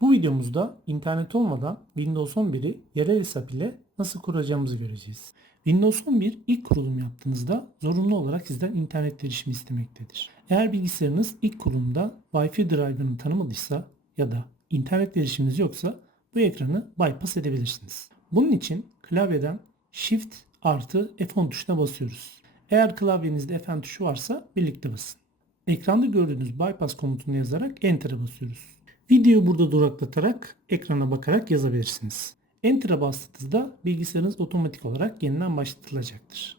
Bu videomuzda internet olmadan Windows 11'i yerel hesap ile nasıl kuracağımızı göreceğiz. Windows 11 ilk kurulum yaptığınızda zorunlu olarak sizden internet erişimi istemektedir. Eğer bilgisayarınız ilk kurulumda Wi-Fi driver'ını tanımadıysa ya da internet erişiminiz yoksa bu ekranı bypass edebilirsiniz. Bunun için klavyeden Shift artı F10 tuşuna basıyoruz. Eğer klavyenizde F10 tuşu varsa birlikte basın. Ekranda gördüğünüz bypass komutunu yazarak Enter'a basıyoruz. Videoyu burada duraklatarak ekrana bakarak yazabilirsiniz. Enter'a bastığınızda bilgisayarınız otomatik olarak yeniden başlatılacaktır.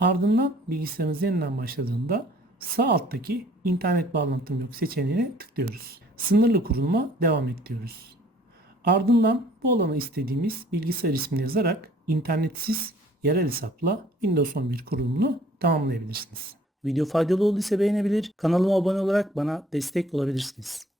Ardından bilgisayarınız yeniden başladığında sağ alttaki internet bağlantım yok seçeneğine tıklıyoruz. Sınırlı kuruluma devam et diyoruz. Ardından bu alana istediğimiz bilgisayar ismini yazarak internetsiz yerel hesapla Windows 11 kurulumunu tamamlayabilirsiniz. Video faydalı olduysa beğenebilir, kanalıma abone olarak bana destek olabilirsiniz.